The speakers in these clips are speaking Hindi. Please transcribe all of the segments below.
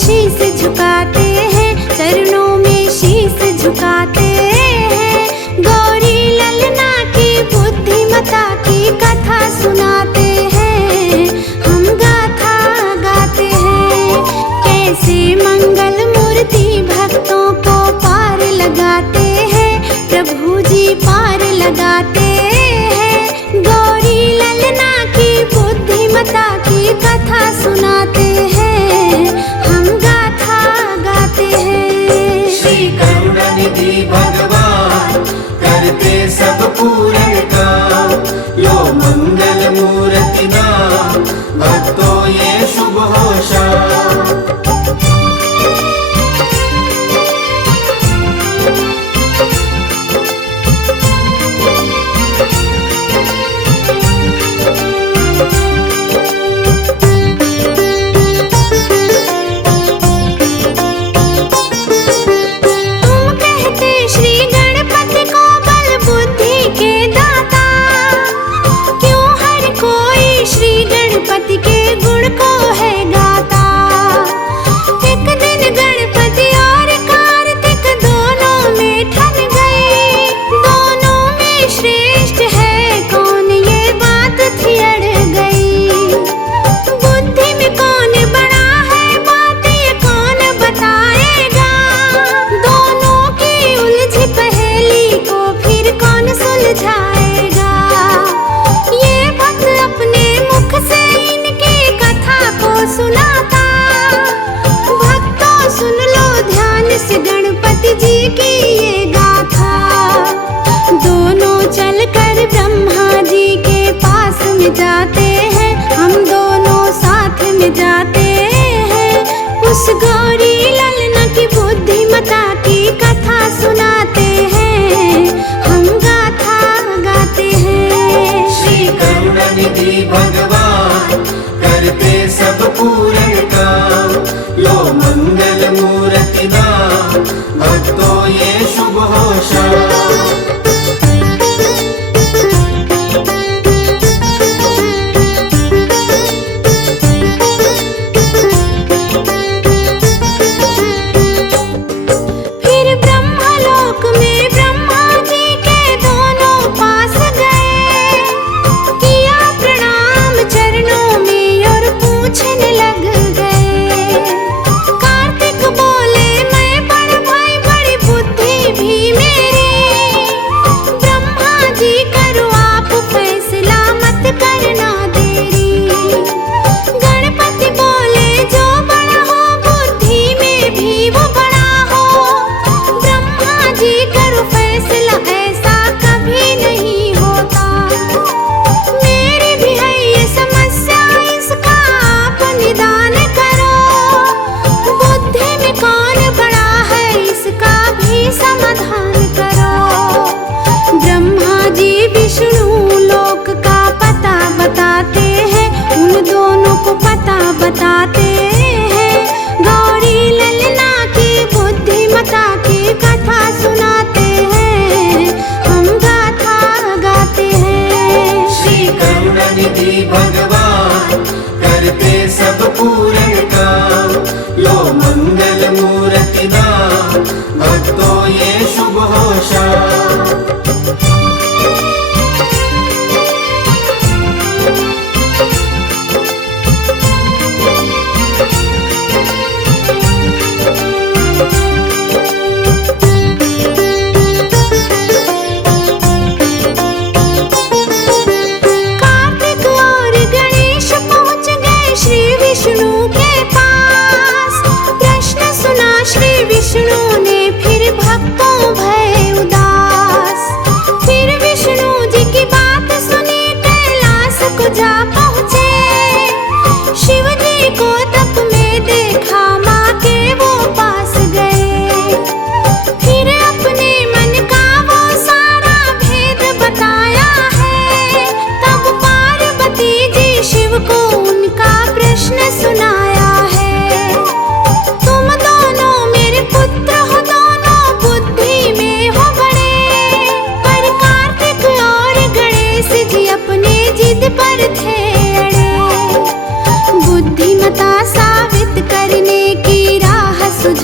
शीश झुकाते हैं, चरणों में शीश झुकाते हैं। गौरी ललना की बुद्धिमता की कथा सुनाते हैं, हम गाथा गाते हैं। कैसे मंगल मूर्ति भक्तों को पार लगाते हैं, प्रभु जी पार लगाते हैं। गौरी ललना की बुद्धिमता की कथा सुनाते हैं, हम गाथा गाते हैं। श्री करुणानिधि भगवान करते सब पूर्ण काम, लो मंगल मूर्ति नाम, भक्तों ये शुभ हो शाम। गणपति जी की ये गाथा, दोनों चलकर ब्रह्मा जी के पास में जाते हैं, हम दोनों साथ में जाते हैं। उस गौरी ललना की बुद्धिमता की कथा सुनाते हैं, हम गाथा गाते हैं। श्री करुणानिधि भगवान करते सब पूर्ण काम, लो मंगल मूर्ति नाम, भक्तों ये शुभ हो शाम।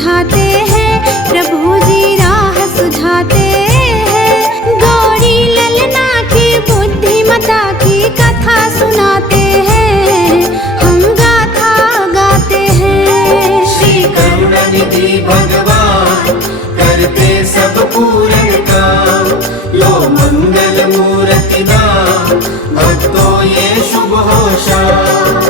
समझाते हैं, प्रभु जी राह सुझाते हैं। गौरी ललना की बुद्धिमता की कथा सुनाते हैं, हम गाथा गाते हैं। श्री करुणानिधि भगवान करते सब पूर्ण काम, लो मंगल मूर्ति नाम, भक्तों ये शुभ हो शाम।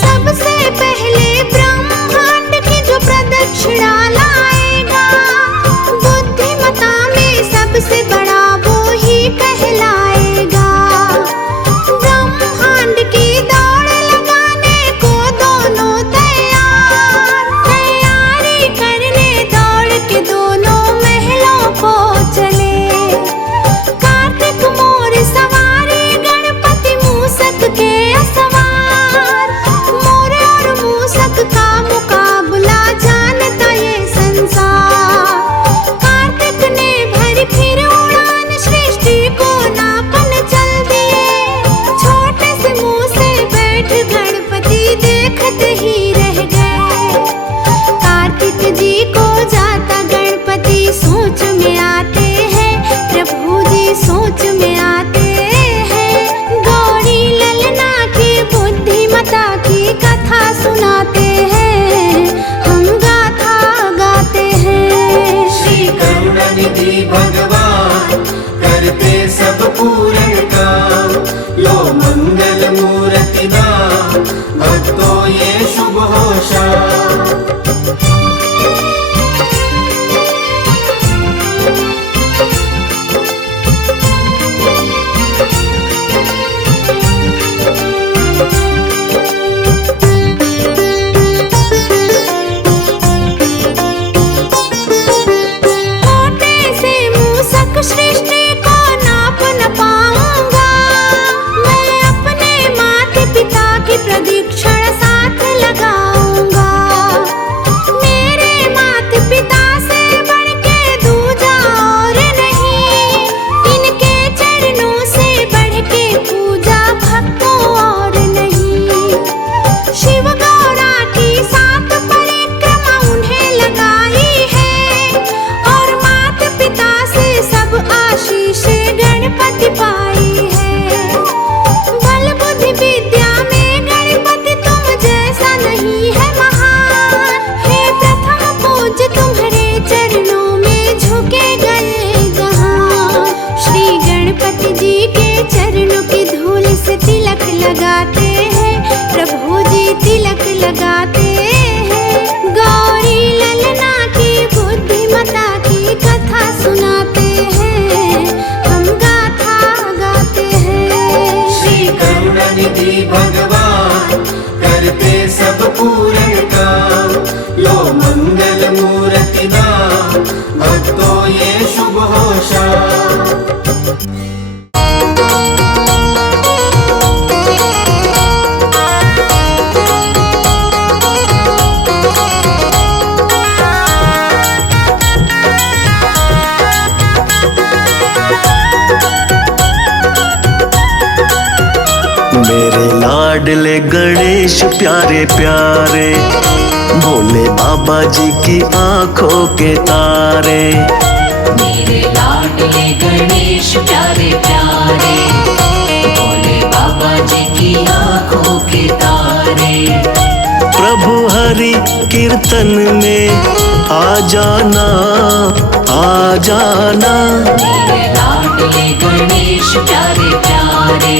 सबसे पहले ब्रह्मांड की जो प्रदक्षिणा लाएगा, बुद्धिमता में सबसे बड़ा वो ही कहलाएगा। ब्रह्मांड की दौड़ लगाने को दोनों तैयारी करने दौड़ के दोनों महलों को चले। कार्तिक मोर सवारी गणपति मूसक के असवार, मोर और मूसक का मुकाबला जानता ये संसार। कार्तिक ने भरी फिर उड़ान, सृष्टि को नापन चल दिए। छोटे से मुंह से बैठ गणपति देखते ही रह गए। कार्तिक जी को जाता गणपति सोच में आते हैं, प्रभु जी सोच में आते हैं। गौरी ललना की बुद्धिमता की कथा सुनाते हैं, हम गाथा गाते हैं। श्री करुणानिधि भगवान करते सब पूर्ण काम, लो मंगल मूर्ति नाम, भक्तों ये शुभ हो शाम। छोटे से मूसक सृष्टि को नाप न पाऊंगा, मैं अपने माता पिता की प्रदक्षिण साथ लगाऊंगा। मेरे माता पिता से बढ़ के दूजा और नहीं, इनके चरणों से बढ़ के पूजा भक्तों और नहीं। शिव गौरा की 7 परिक्रमा उन्हें लगाई है, और माता पिता से सब आशीष गणपति पाई है। बल बुद्धि विद्या में गणपति तुम जैसा नहीं है महान। हे प्रथम पूज्य तुम्हारे चरणों में झुके गए जहां। श्री गणपति जी के चरणों की धूल से तिलक लगाते हैं, प्रभु जी तिलक लगाते हैं। गौरी ललना की बुद्धिमता की कथा सुनाते हैं, हम गाथा गाते हैं। श्री करुणानिधि भगवान करते सब पूर्ण काम, लो मंगल मूर्ति नाम, भक्तों ये शुभ हो शाम। मेरे लाडले गणेश प्यारे प्यारे, भोले बाबा जी की आंखों के तारे। मेरे लाडले गणेश प्यारे प्यारे, भोले बाबा जी की आंखों के तारे। प्रभु हरि कीर्तन में आ जाना, आ जाना। मेरे लाडले गणेश प्यारे प्यारे,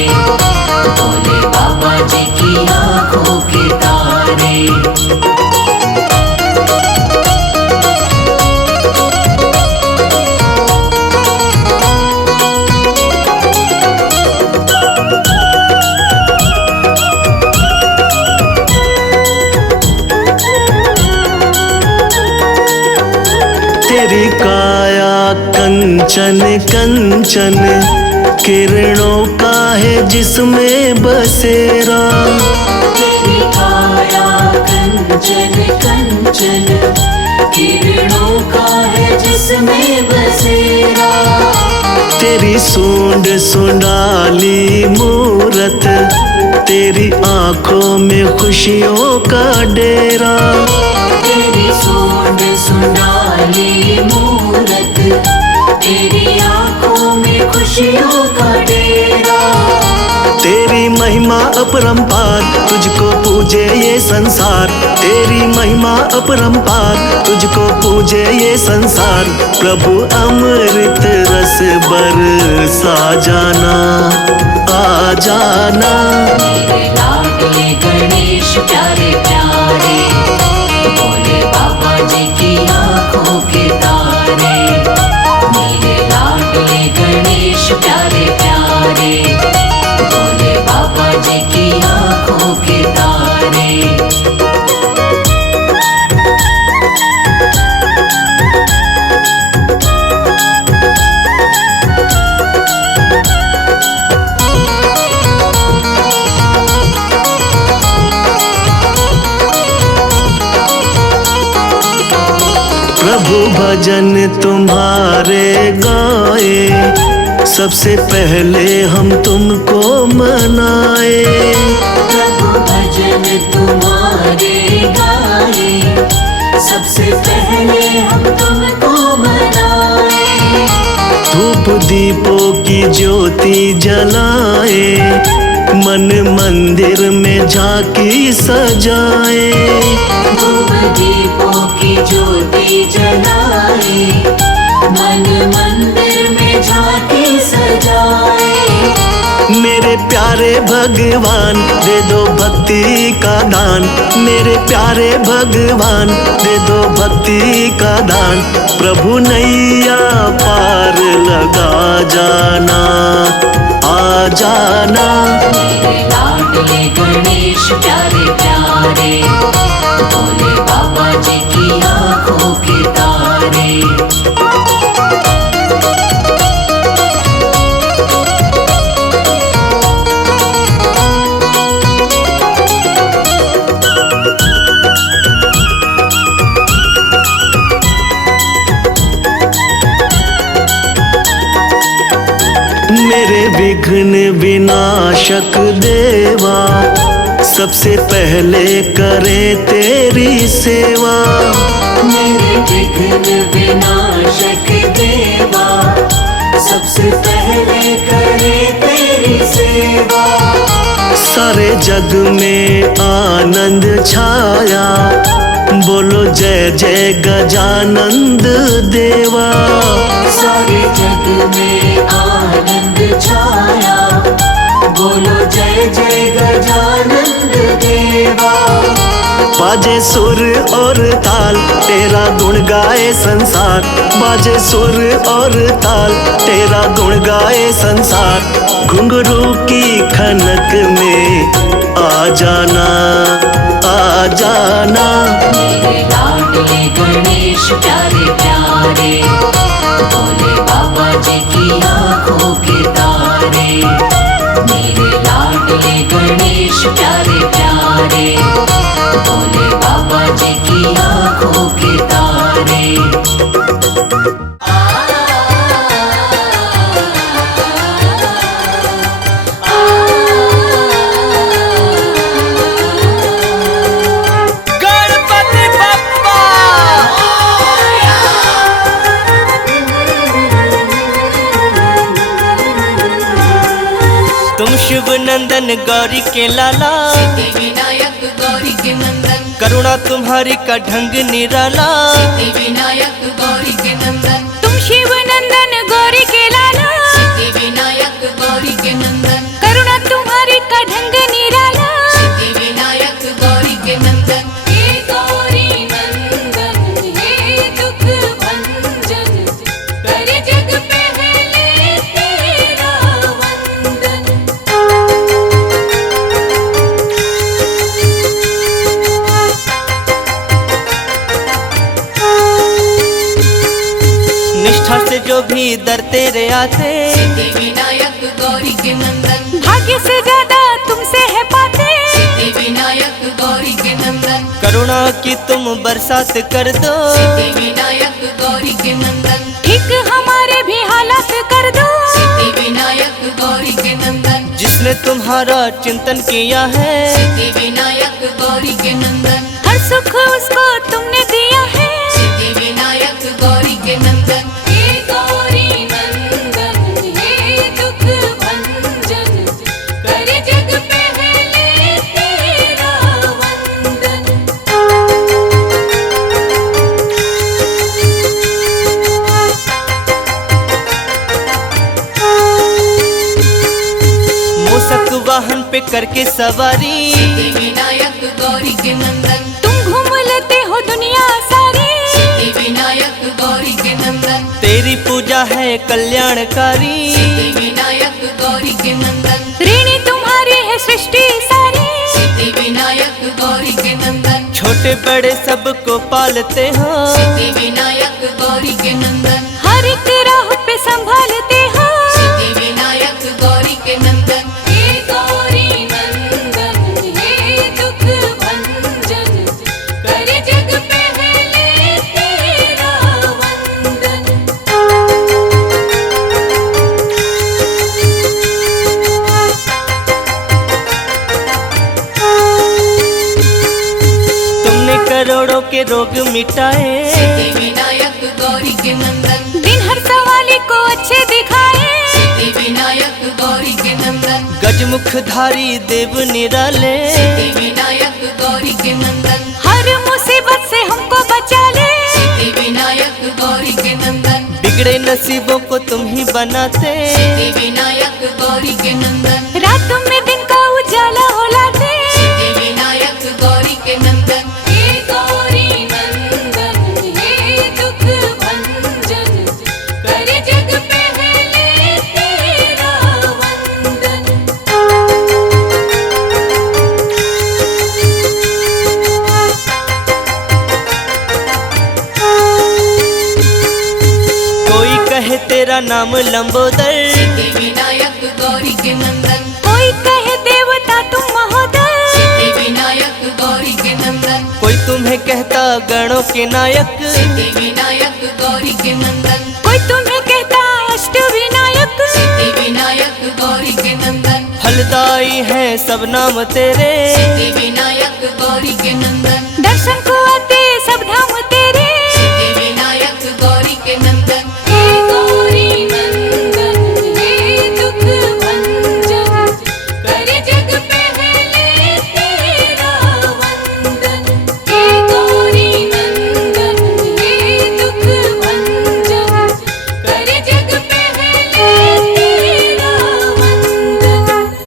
भोले बाबा जी की आंखों के तारे। तेरी काया कंचन कंचन, किरणों का है जिसमें बसेरा। तेरी काया कंचन कंचन, किरणों का है जिसमें बसेरा। सूंड सुंडाली मूरत, तेरी आंखों में खुशियों का डेरा। तेरी सूंड सुंडाली मूरत, तेरी आंखों में खुशियों का डेरा। तेरी महिमा अपरंपार, तुझको पूजे ये संसार। तेरी महिमा अपरंपार, तुझको पूजे ये संसार। प्रभु अमृत रस बरसा जाना, आ जाना। मेरे लाडले गणेश प्यारे प्यारे, भोले बाबा जी की आंखों के तारे। मेरे लाडले गणेश प्यारे प्यारे, भोले बाबा जी की आंखों के तारे। प्रभु भजन तुम्हारे गाए, सबसे पहले हम तुमको मनाए। प्रभु भजन तुम्हारे गाए, सबसे पहले हम तुमको मनाए। धूप दीपों की ज्योति जलाए, मन मंदिर में झांकी सजाए। धूप दीपों की ज्योति जलाए, मन मंदिर में झांकी सजाए। मेरे प्यारे भगवान दे दो भक्ति का दान। मेरे प्यारे भगवान दे दो भक्ति का दान। प्रभु नैया पार लगा जाना, आ जाना। मेरे लाडले गणेश प्यारे प्यारे, भोले बाबा जी की आंखों के तारे। मेरे विघ्न विनाशक देवा, सबसे पहले करें तेरी सेवा। मेरे विघ्न विनाशक देवा, सबसे पहले करे तेरी सेवा। सारे जग में आनंद छाया, बोलो जय जय गजानंद देवा। सारे जग में आनंद छाया, बोलो जय जय गजानंद देवा। बाजे सुर और ताल, तेरा गुण गाए संसार। बाजे सुर और ताल, तेरा गुण गाए संसार। घुंघरू की खनक में आ जाना, आ जाना। मेरे लाडले गणेश प्यारे प्यारे, भोले बाबा जी की आंखों के तारे। मेरे लाडले गणेश प्यारे प्यारे, भोले बाबा जी की आंखों के तारे। गणपति बप्पा तुम शिव नंदन गौरी के लाला, सिद्धि विनायक गौरी के नंदन, करुणा तुम्हारी का ढंग निराला। सिद्धि विनायक गौरी के नंदन, तुम शिव नंदन गौरी के लाला, सिद्धि विनायक गौरी के नंदन, करुणा तुम्हारी का ढंग निराला। सिद्धि विनायक गौरी के नंदन। हे गौरी नंदन हे दुख भंजन, कर जग पहले तेरा वंदन। निष्ठा से जो भी दर तेरे आते, सिद्धि विनायक गौरी के नंदन भाग्य से ज्यादा तुमसे है पाते। सिद्धि विनायक गौरी के नंदन करुणा की तुम बरसात कर दो। सिद्धि विनायक गौरी के नंदन ठीक हमारे भी हालात कर दो। सिद्धि विनायक गौरी के नंदन जिसने तुम्हारा चिंतन किया है, सिद्धि विनायक गौरी के नंदन हर सुख उसको तुमने दिया है। सिद्धि विनायक गौरी के नंदन हे गौरी नंदन हे दुख भंजन, करे जग पहले तेरा वंदन। मूसक वाहन पे करके सवारी, सिद्धि विनायक गौरी के नंदन तुम घूम लेते हो दुनिया सारी। सिद्धि विनायक गौरी के नंदन तेरी पूजा है कल्याणकारी। सिद्धि विनायक गौरी के नंदन ऋणी तुम्हारी है सृष्टि सारी। सिद्धि विनायक गौरी के नंदन छोटे बड़े सबको पालते हो। सिद्धि विनायक गौरी के नंदन हर एक राह पे संभालते हो। सिद्धि विनायक गौरी के नंदन हे गौरी नंदन हे दुख भंजन, करे जग पहले तेरा वंदन। तुमने करोड़ों के रोग मिटाए। सिद्धि विनायक गौरी के नंदन दिन हर सवाली को अच्छे दिखाए। सिद्धि विनायक गौरी के नंदन गजमुखधारी देव निराले। सिद्धि विनायक गौरी के नंदन हर मुसीबत से हमको बचा ले। सिद्धि विनायक गौरी के नंदन बिगड़े नसीबों को तुम ही बनाते। सिद्धि विनायक गौरी के नंदन रात में दिन का उजाला हो लाते। सिद्धि विनायक गौरी के नंदन हे गौरी नंदन हे दुख भंजन, करे जग पहले तेरा वंदन। कोई कहे तेरा नाम लंबोदर, सिद्धि विनायक गौरी के नंदन कोई कहे देवता तुम महोदय। सिद्धि विनायक गौरी के नंदन कोई तुम्हें कहता गणों के नायक। सिद्धि विनायक गौरी के नंदन कोई तुम्हें कहता अष्ट विनायक। सिद्धि विनायक गौरी के नंदन फलदाई है सब नाम तेरे। सिद्धि विनायक गौरी के नंदन दर्शन को आते सब धाम तेरे। सिद्धि विनायक गौरी के नंदन हे